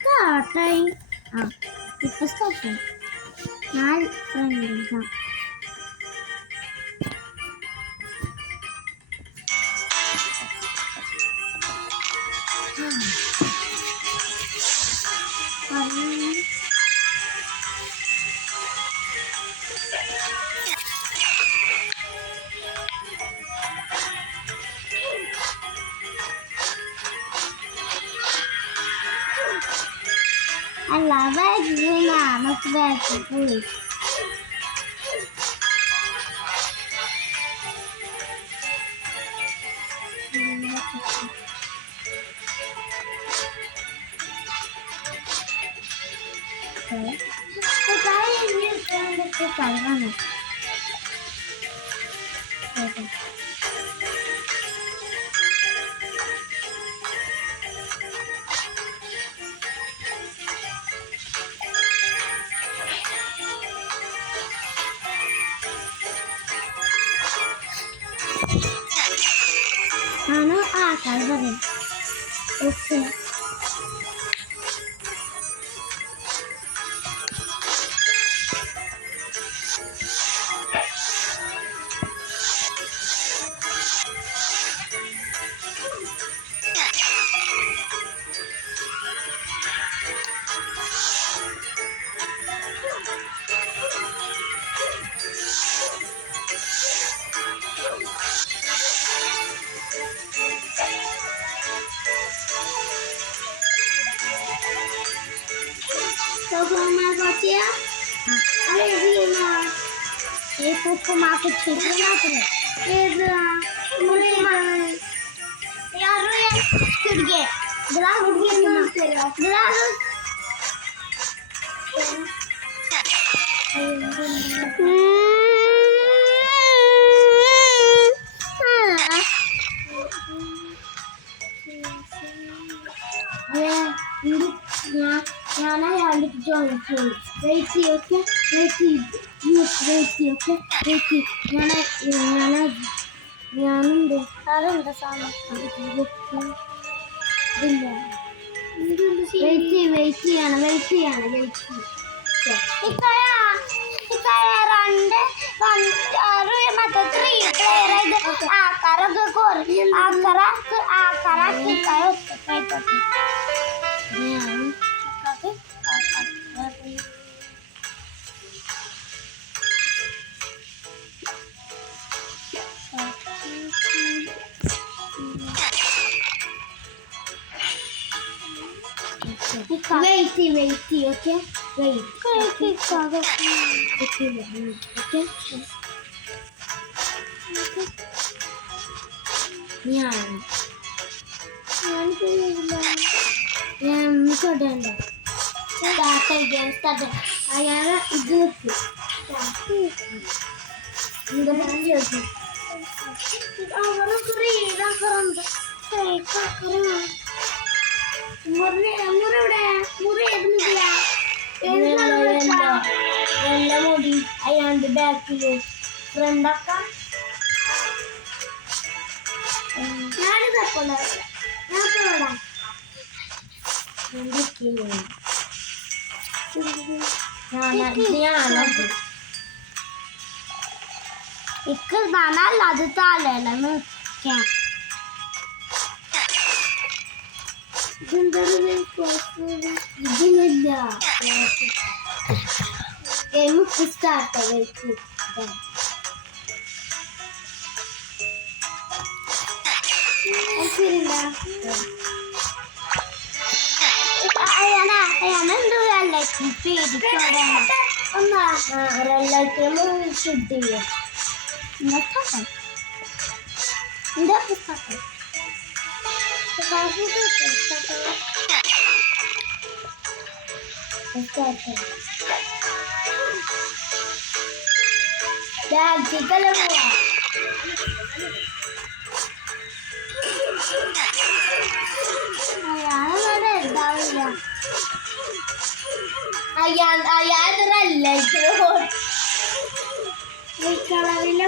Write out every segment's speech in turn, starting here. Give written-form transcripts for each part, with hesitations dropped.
സ്റ്റാർട്ടായി. ആ ഇപ്പൊ സ്റ്റാർട്ടായി. ഞാൻ ഫ്രണ്ട് അല്ല ബാഗില്ല, നമുക്ക് ബാഗിൽ പോയി കളറാണ്. ആണ് ആ colour okay. Itu maku cipu macam itu murni mana? Yaru ya kerja, gelas kerja mana? Gelas. ഞാനാ അതിലേക്ക് ജോയിൻ ചെയ്യും. Wait okay, wait okay, wait. ഞാനുണ്ട് അതെന്താ സാധനം ഇല്ല. വെയിറ്റ് ചെയ്യണം. മറ്റേ 3 പ്ലെയർ ആക്കാരൊക്കെ Wait, okay? Wait. Okay. Start. Ayana itu. Ayanda baക്കില് ഫ്രണ്ടൊക്കെ അത് താലല്ല നോക്കാം. ഇതില്ല സ്റ്റാർട്ട് അയാളല്ല കളറിലെ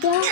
God.